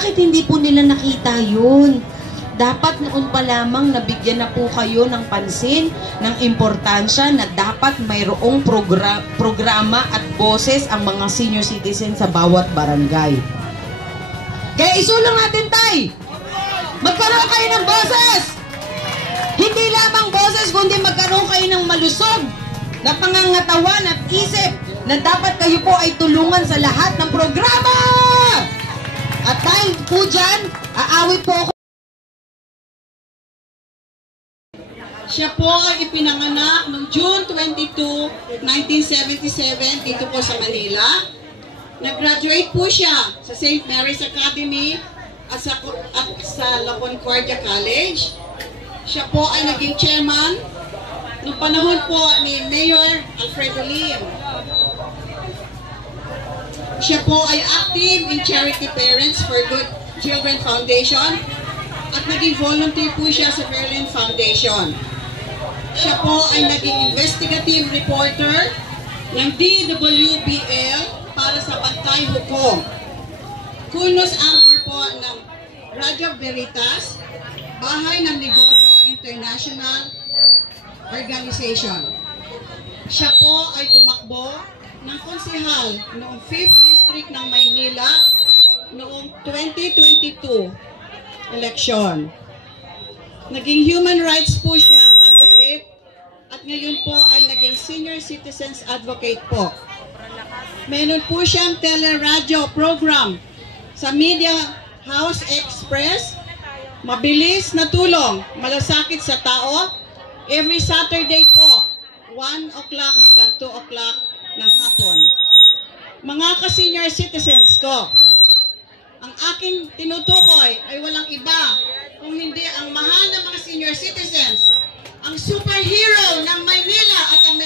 Bakit hindi po nila nakita yun? Dapat noon pa lamang nabigyan na po kayo ng pansin, ng importansya na dapat mayroong programa at boses ang mga senior citizen sa bawat barangay. Kaya isulong natin, tay! Magkaroon kayo ng boses! Hindi lamang boses, kundi magkaroon kayo ng malusog na pangangatawan at isip na dapat kayo po ay tulungan sa lahat ng programa! At dahil po dyan, aawit po ako. Siya po ay ipinanganak noong June 22, 1977 dito po sa Manila. Nag-graduate po siya sa St. Mary's Academy at sa La Concordia College. Siya po ay naging chairman noong panahon po ni Mayor Alfredo Lim. Siya po ay active in Charity Parents for Good Children Foundation at naging volunteer po siya sa Berlin Foundation. Siya po ay naging investigative reporter ng DWBL para sa Bantay Hukom. Kunus anchor po ng Radyo Veritas, Bahay ng Negosyo International Organization. Siya po ay tumakbo ng konsehal noong 5th District ng Maynila noong 2022 election. Naging human rights po siya advocate at ngayon po ay naging senior citizens advocate po. Meron po siyang teleradyo program sa Media House Express, Mabilis na Tulong, Malasakit sa Tao, every Saturday po, 1 o'clock hanggang 2 o'clock ng hapon. Mga ka-senior citizens ko, ang aking tinutukoy ay walang iba kung hindi ang mahal na mga senior citizens, ang superhero ng Maynila at ang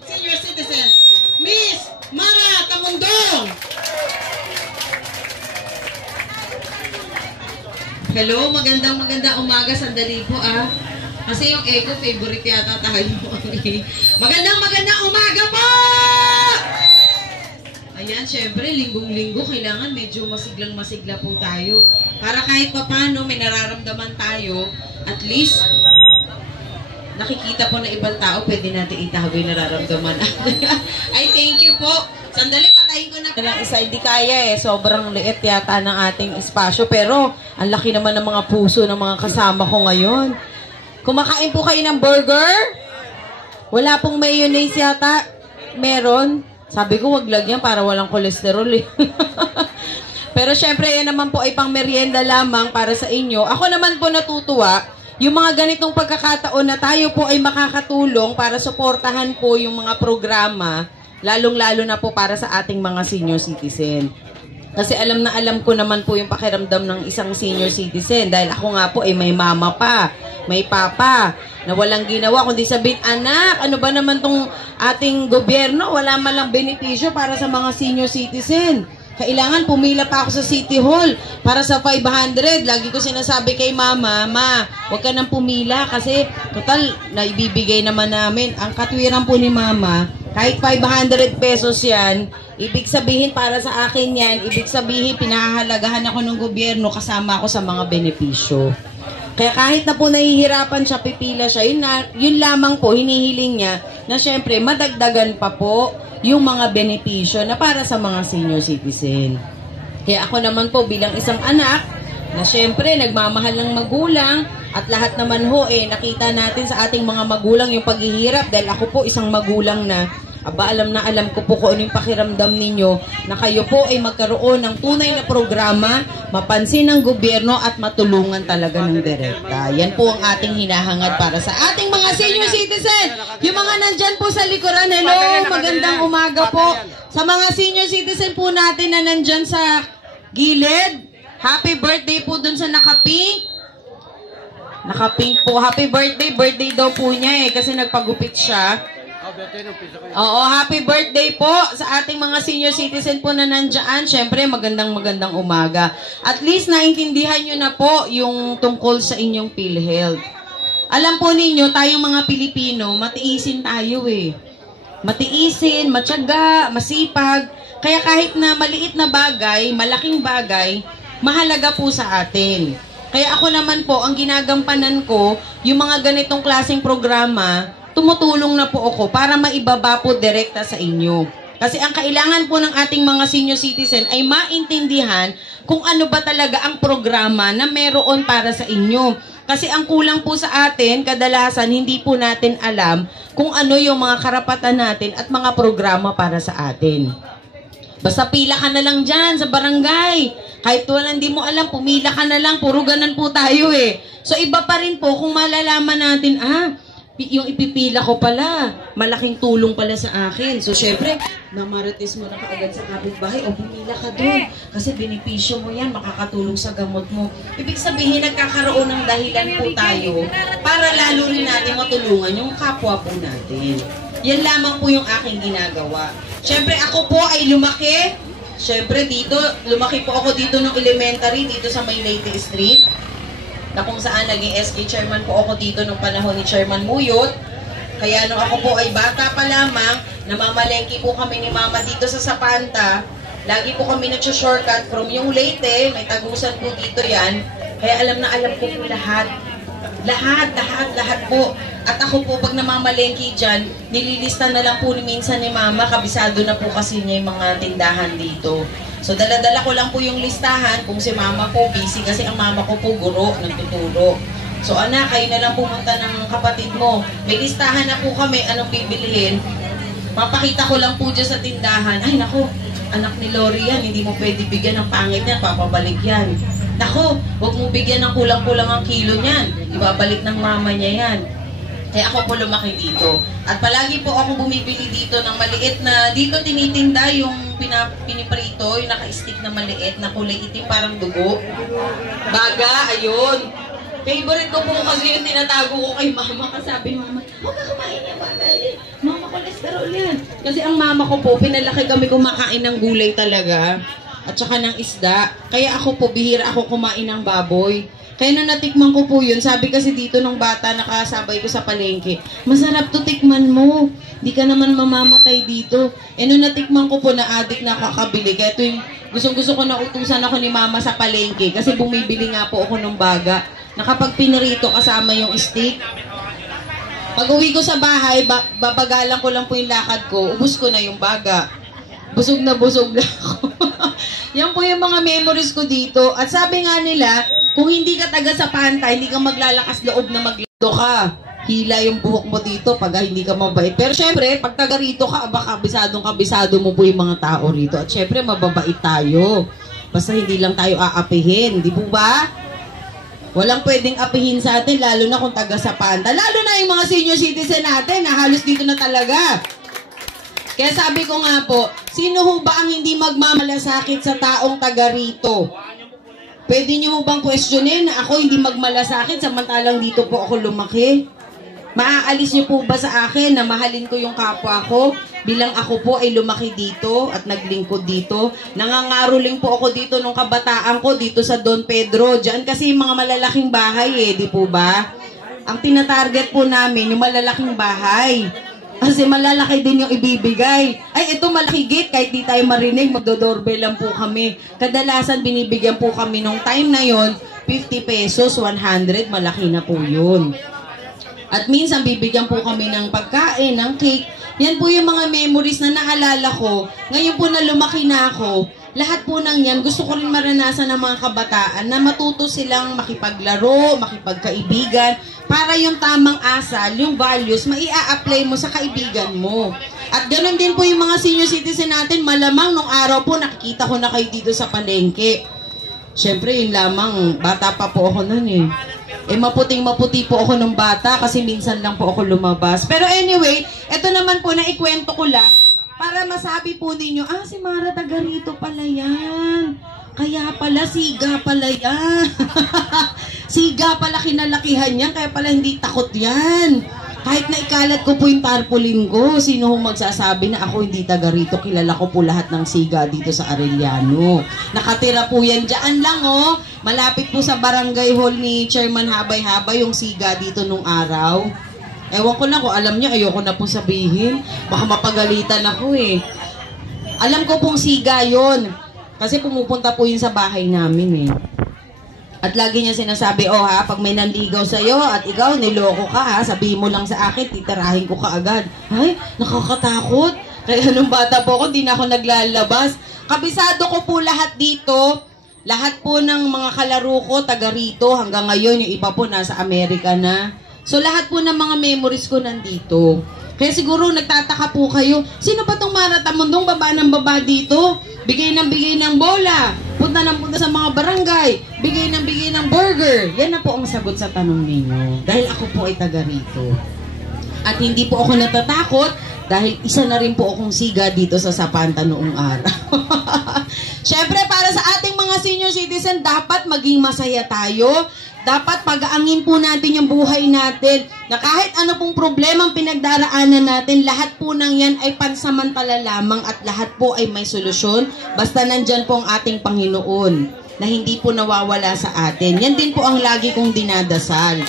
senior citizens, Miss Mara Tamundong. Hello, magandang umaga, sandali po ah. Kasi yung echo, favorite yata tayo. Magandang umaga po! Ayan, syempre, linggong-linggo, kailangan medyo masiglang-masigla po tayo. Para kahit pa paano, may nararamdaman tayo, at least, nakikita po na ibang tao, pwede natin itago yung nararamdaman. Ay, thank you po. Sandali, patayin ko na. Lang isa, hindi kaya eh. Sobrang liit yata ng ating espasyo. Pero, ang laki naman ng mga puso ng mga kasama ko ngayon. Kumakain po kayo ng burger? Wala pong mayonnaise yata? Meron? Sabi ko, wag lagyan para walang kolesterol eh. Pero syempre, yan naman po ay pang merienda lamang para sa inyo. Ako naman po natutuwa, yung mga ganitong pagkakataon na tayo po ay makakatulong para suportahan po yung mga programa, lalong-lalo na po para sa ating mga senior citizen. Kasi alam na alam ko naman po yung pakiramdam ng isang senior citizen dahil ako nga po ay may mama pa, may papa, na walang ginawa kundi sabihin, anak, ano ba naman tong ating gobyerno? Wala man lang benepisyo para sa mga senior citizen. Kailangan pumila pa ako sa City Hall para sa 500. Lagi ko sinasabi kay mama, ma, huwag ka nang pumila kasi total, naibibigay naman namin. Ang katwiran po ni mama, kahit 500 pesos yan, ibig sabihin para sa akin yan, ibig sabihin pinahahalagahan ako ng gobyerno kasama ako sa mga benepisyo. Kaya kahit na po nahihirapan siya, pipila siya, yun lamang po, hinihiling niya na syempre madagdagan pa po yung mga benepisyo na para sa mga senior citizen. Kaya ako naman po bilang isang anak na syempre nagmamahal ng magulang at lahat naman ho nakita natin sa ating mga magulang yung paghihirap dahil ako po isang magulang na alam ko po kung ano yung pakiramdam ninyo na kayo po ay magkaroon ng tunay na programa, mapansin ng gobyerno at matulungan talaga ng direkta. Yan po ang ating hinahangad para sa ating mga senior citizen. Yung mga nandyan po sa likuran, hello, magandang umaga po. Sa mga senior citizen po natin na nandyan sa gilid, happy birthday po dun sa nakapink. Nakapink po, happy birthday daw po niya kasi nagpagupit siya. Oo, happy birthday po sa ating mga senior citizen po na nandyan. Siyempre, magandang umaga. At least, naintindihan nyo na po yung tungkol sa inyong PhilHealth. Alam po ninyo, tayong mga Pilipino, matiisin tayo eh. Matiisin, matyaga, masipag. Kaya kahit na maliit na bagay, malaking bagay, mahalaga po sa atin. Kaya ako naman po, ang ginagampanan ko, yung mga ganitong klaseng programa, tumutulong na po ako para maibaba po direkta sa inyo. Kasi ang kailangan po ng ating mga senior citizen ay maintindihan kung ano ba talaga ang programa na meron para sa inyo. Kasi ang kulang po sa atin, kadalasan hindi po natin alam kung ano yung mga karapatan natin at mga programa para sa atin. Basta pila ka na lang dyan sa barangay. Kahit wala hindi mo alam, pumila ka na lang. Puro ganun po tayo eh. So iba pa rin po kung malalaman natin, yung ipipila ko pala, malaking tulong pala sa akin. So, syempre, namarites mo na kaagad sa kapitbahay o pumila ka doon. Kasi benepisyo mo yan, makakatulong sa gamot mo. Ibig sabihin, nagkakaroon ng dahilan po tayo para lalo rin natin matulungan yung kapwa po natin. Yan lamang po yung aking ginagawa. Syempre, ako po ay lumaki. Syempre, dito, lumaki po ako dito ng elementary, dito sa May Leyte Street. Na kung saan naging SK chairman po ako dito nung panahon ni Chairman Muyot. Kaya nung ako po ay bata pa lamang, namamalengke po kami ni Mama dito sa Sapanta. Lagi po kami nag-shortcut from yung Leyte, may tagusan po dito yan. Kaya alam na alam ko po lahat. Lahat po. At ako po pag namamalengke dyan, nililista na lang po minsan ni Mama, kabisado na po kasi niya yung mga tindahan dito. So, dala-dala ko lang po yung listahan kung si Mama po busy kasi ang Mama ko po guro, nagtuturo. So, anak, kayo na lang pumunta ng kapatid mo. May listahan na po kami, anong bibilihin. Mapakita ko lang po dyan sa tindahan. Ay, naku, anak ni Lori yan, hindi mo pwede bigyan ng pangit niyan, papabalik yan. Naku, huwag mo bigyan ng kulang-kulang ang kilo niyan. Ibabalik ng mama niya yan. Kaya ako po lumaki dito. At palagi po ako bumibili dito ng maliit na, dito tinitinda yung piniprito, yung naka-stick na maliit, na kulay itim, parang dugo. Baga, ayun. Favorite ko po kasi yung tinatago ko kay Mama. Kasi sabi Mama, huwag ka kumain yan, baga. Mama, cholesterol yan. Kasi ang mama ko po, pinalaki kami kumakain ng gulay talaga. At saka ng isda. Kaya ako po, bihira ako kumain ng baboy. Kaya nung natikman ko po yun, sabi kasi dito nung bata nakasabay ko sa palengke, masarap to, tikman mo. Di ka naman mamamatay dito. E nung natikman ko po na adik na kakabili, kaya ito yung gustong-gusto ko na utusan ako ni Mama sa palengke kasi bumibili nga po ako ng baga. Nakapag pinirito kasama yung steak. Pag uwi ko sa bahay, babagalan ko lang po yung lakad ko, ubus ko na yung baga. Busog na ako. Yan po yung mga memories ko dito. At sabi nga nila, kung hindi ka taga Sapanta, hindi ka maglalakas loob na maglito ka. Hila yung buhok mo dito pag hindi ka mabait. Pero syempre, pag taga rito ka, baka kabisado mo po yung mga tao rito. At syempre, mababait tayo. Basta hindi lang tayo aapihin. Di po ba? Walang pwedeng apihin sa atin, lalo na kung taga Sapanta. Lalo na yung mga senior citizen natin, na halos dito na talaga. Kaya sabi ko nga po, sino ho ba ang hindi magmamalasakit sa taong taga rito? Pwede nyo bang questionin na ako hindi magmalasakit samantalang dito po ako lumaki? Maaalis nyo po ba sa akin na mahalin ko yung kapwa ko bilang ako po ay lumaki dito at naglingkod dito? Nangangaroling po ako dito nung kabataan ko dito sa Don Pedro. Diyan kasi yung mga malalaking bahay di po ba? Ang tinatarget po namin yung malalaking bahay. Kasi malalaki din yung ibibigay. Ay, ito malaki gate, kahit di tayo marinig, magdodoorbell lang po kami. Kadalasan binibigyan po kami nung time na yon 50 pesos, 100, malaki na po yun. At minsan bibigyan po kami ng pagkain, ng cake. Yan po yung mga memories na naalala ko. Ngayon po na lumaki na ako, lahat po ng yan, gusto ko rin maranasan ng mga kabataan na matuto silang makipaglaro, makipagkaibigan, para yung tamang asal, yung values, maia-apply mo sa kaibigan mo. At ganoon din po yung mga senior citizen natin, malamang nung araw po, nakikita ko na kayo dito sa palengke. Siyempre, yun lamang, bata pa po ako nun maputing-maputi po ako nung bata kasi minsan lang po ako lumabas. Pero anyway, eto naman po, naikwento ko lang, para masabi po ninyo, si Mara taga rito pala yan. Kaya pala, siga pala yan. Siga pala kinalakihan yan, kaya pala hindi takot yan. Kahit na ikalat ko po yung tarpaulin ko, sino hong magsasabi na ako hindi taga rito, kilala ko po lahat ng siga dito sa Arellano. Nakatira po yan dyan lang malapit po sa barangay hall ni Chairman Habay-Habay yung siga dito nung araw. Ewan ko lang kung alam niya, ayoko na po sabihin. Baka mapagalitan ako Alam ko pong siga yon. Kasi pumupunta po yun sa bahay namin eh. At lagi niya sinasabi, oh ha, pag may nanligaw sa'yo at ikaw niloko ka ha, sabihin mo lang sa akin, titirahin ko ka agad. Ay, nakakatakot. Kaya nung bata po ako, di na ako naglalabas. Kabisado ko po lahat dito. Lahat po ng mga kalaro ko, taga rito, hanggang ngayon, yung iba po nasa Amerika na. So lahat po ng mga memories ko nandito. Kaya siguro nagtataka po kayo, sino ba tong Maratamundong baba ng baba dito? Bigay ng bola. Punta sa mga barangay. Bigay ng burger. Yan na po ang sagot sa tanong ninyo. Dahil ako po ay taga rito. At hindi po ako natatakot dahil isa na rin po akong siga dito sa Sapanta noong araw. Siyempre, para sa ating mga senior citizen, dapat maging masaya tayo. Dapat pag-aangin po natin yung buhay natin. Na kahit ano pong problema ang pinagdaraanan natin, lahat po ng yan ay pansamantala lamang at lahat po ay may solusyon. Basta nandyan po ang ating Panginoon na hindi po nawawala sa atin. Yan din po ang lagi kong dinadasal.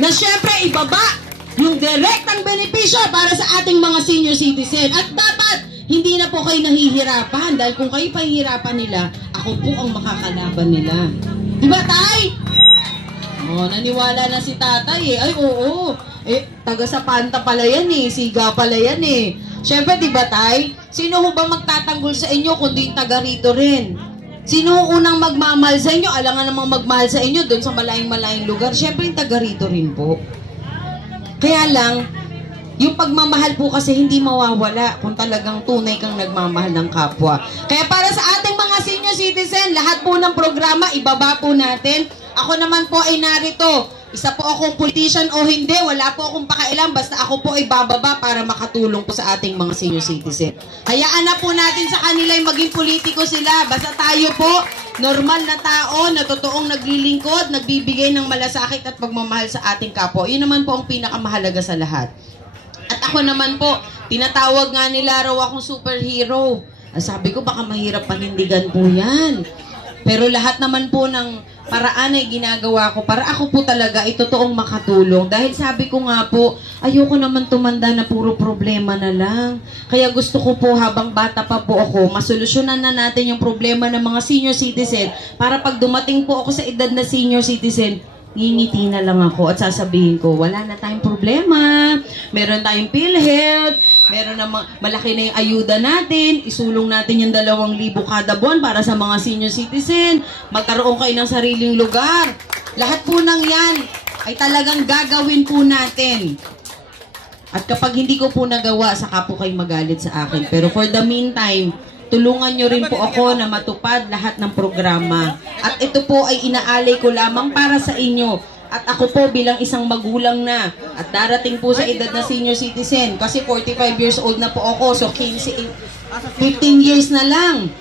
Na siyempre, ibaba yung direktang benepisyo para sa ating mga senior citizen. At dapat, hindi na po kayo nahihirapan. Dahil kung kayo pahihirapan nila, ako po ang makakalaban nila. Diba, Tay? Oh, naniwala na si Tatay eh. Ay, oo. Eh, taga Sapanta pala yan eh. Siga pala yan eh. Siyempre, diba, Tay? Sino ho ba magtatanggol sa inyo kundi taga rito rin? Sino ho unang magmamahal sa inyo? Alangan namang magmahal sa inyo doon sa malayang-malayang lugar. Siyempre, yung taga rito rin po. Kaya lang, yung pagmamahal po kasi hindi mawawala kung talagang tunay kang nagmamahal ng kapwa. Kaya para sa ating mga senior citizen, lahat po ng programa, ibaba po natin. Ako naman po ay narito. Isa po akong politician o hindi, wala po akong pakailan, basta ako po ay bababa para makatulong po sa ating mga senior citizen. Hayaan na po natin sa kanila yung maging politiko sila. Basta tayo po, normal na tao na totoong naglilingkod, nagbibigay ng malasakit at pagmamahal sa ating kapwa. Yun naman po ang pinakamahalaga sa lahat. At ako naman po, tinatawag nga nila raw akong superhero. Sabi ko, baka mahirap panindigan po yan. Pero lahat naman po ng paraan ay ginagawa ko para ako po talaga ay totoong makatulong. Dahil sabi ko nga po, ayoko naman tumanda na puro problema na lang. Kaya gusto ko po habang bata pa po ako, masolusyonan na natin yung problema ng mga senior citizen para pag dumating po ako sa edad na senior citizen, ngingiti na lang ako at sasabihin ko, wala na tayong problema, meron tayong PhilHealth, meron na malaki na yung ayuda natin, isulong natin yung 2,000 kada buwan para sa mga senior citizen, magkaroon kayo ng sariling lugar. Lahat po ng yan ay talagang gagawin po natin. At kapag hindi ko po nagawa, saka po kayo magalit sa akin. Pero for the meantime, tulungan nyo rin po ako na matupad lahat ng programa. At ito po ay inaalay ko lamang para sa inyo. At ako po bilang isang magulang na at darating po sa edad na senior citizen kasi 45 years old na po ako, so 15 years na lang.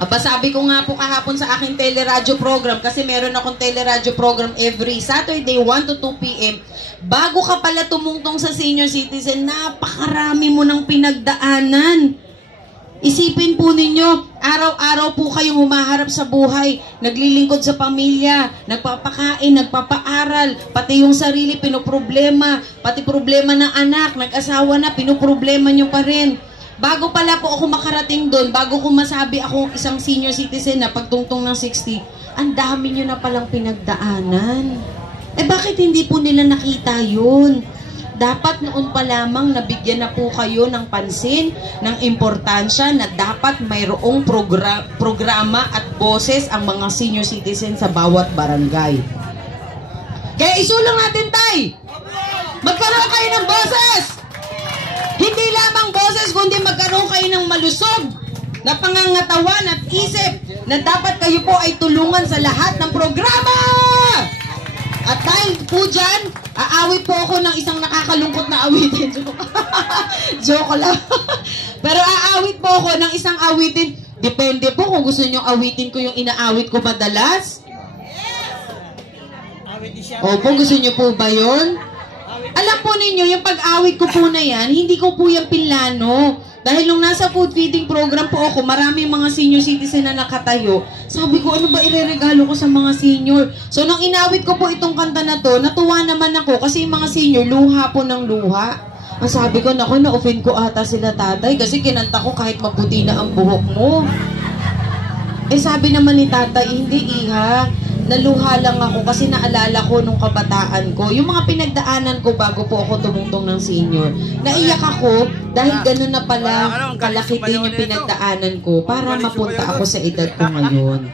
Aba, sabi ko nga po kahapon sa aking teleradyo program, kasi meron akong teleradyo program every Saturday 1 to 2 p.m. Bago ka pala tumungtong sa senior citizen, napakarami mo ng pinagdaanan. Isipin po ninyo, araw-araw po kayong humaharap sa buhay, naglilingkod sa pamilya, nagpapakain, nagpapaaral, pati yung sarili pinoproblema, pati problema ng anak, nag-asawa na, pinoproblema nyo pa rin. Bago pala po ako makarating doon, bago ko masabi ako isang senior citizen na pagtungtong ng 60, ang dami nyo na palang pinagdaanan. Eh bakit hindi po nila nakita yun? Dapat noon pa lamang nabigyan na po kayo ng pansin, ng importansya na dapat mayroong programa at boses ang mga senior citizen sa bawat barangay. Kaya isulong natin, Tay! Magkaroon kayo ng boses! Hindi lamang boses, kundi magkaroon kayo ng malusog na pangangatawan at isip na dapat kayo po ay tulungan sa lahat ng programa! At dahil po dyan, aawit po ako ng isang nakakalungkot na awitin. Joke lang. Pero aawit po ako ng isang awitin. Depende po kung gusto nyo awitin ko yung inaawit ko madalas. Opo, gusto nyo po ba yun? Alam po ninyo, yung pag-awit ko po na yan, hindi ko po yan pinlano. Dahil nung nasa food feeding program po ako, marami mga senior citizen na nakatayo. Sabi ko, ano ba ireregalo ko sa mga senior? So, nung inawit ko po itong kanta na to, natuwa naman ako kasi yung mga senior, luha po ng luha. Ang sabi ko, naku, na-offend ko ata sila tatay kasi kinanta ko kahit maputi na ang buhok mo. Eh sabi naman ni tatay, hindi iha, naluha lang ako kasi naalala ko nung kabataan ko, yung mga pinagdaanan ko bago po ako tumungtong ng senior. Naiyak ako dahil ganun na pala kalaki din yung pinagdaanan ko para mapunta ako sa edad ko ngayon.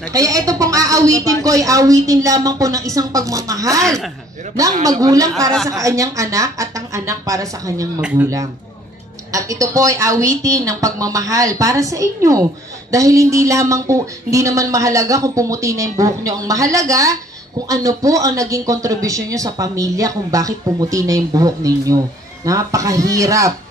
Kaya ito pong aawitin ko ay awitin lamang po ng isang pagmamahal ng magulang para sa kanyang anak at ang anak para sa kanyang magulang. At ito po ay awitin ng pagmamahal para sa inyo. Dahil hindi naman mahalaga kung pumuti na yung buhok nyo. Ang mahalaga kung ano po ang naging contribution nyo sa pamilya kung bakit pumuti na yung buhok ninyo. Napakahirap.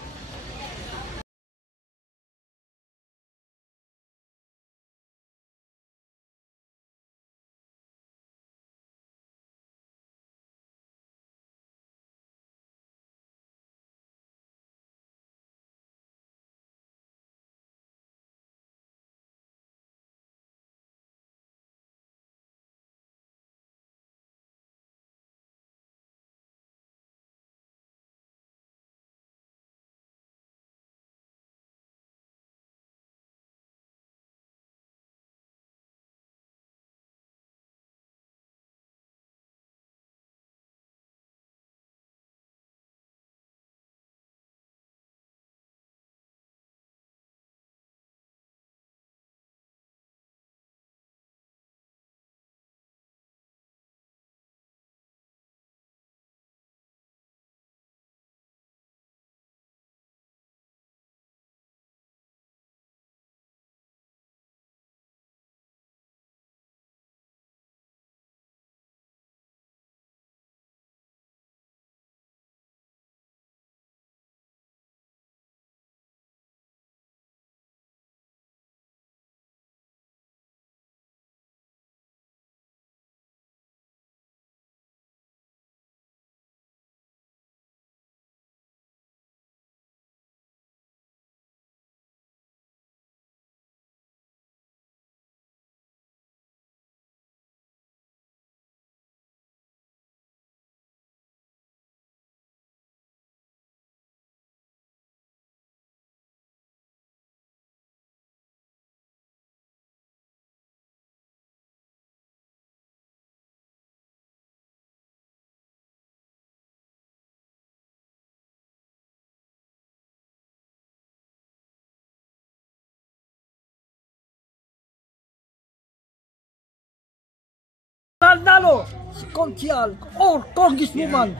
Nanalo si Konsyal or Congresswoman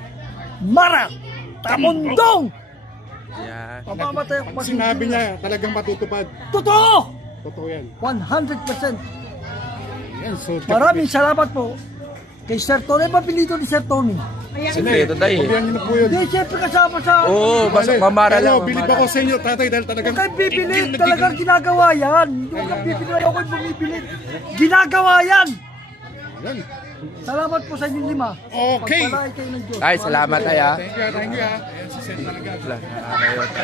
Mara Tamundong. Yan. Pamamatay ako pag Sinabi niya talagang matutupad. Totoo! Totoo yan. 100%. Yan, so, Maraming salamat po kay Sir Tony. Papilito ni Sir Tony. Sikreto tayo. Pabihan niyo na po yun. Hindi, siyempre kasama sa... Oo, basta mamara lang. Bilib ako sa inyo, tatay, dahil talagang... Huwag kayo bibilit. Talagang ginagawa yan. Huwag kang bibilit. Ako'y bumibilit. Ginagawa yan. Yan. Salamat po sa inyong lima. Okay. Pagpalain kayo ng Diyos. Ay, salamat ay ha. Thank you, thank you. Ayan si Sen talaga. Wala,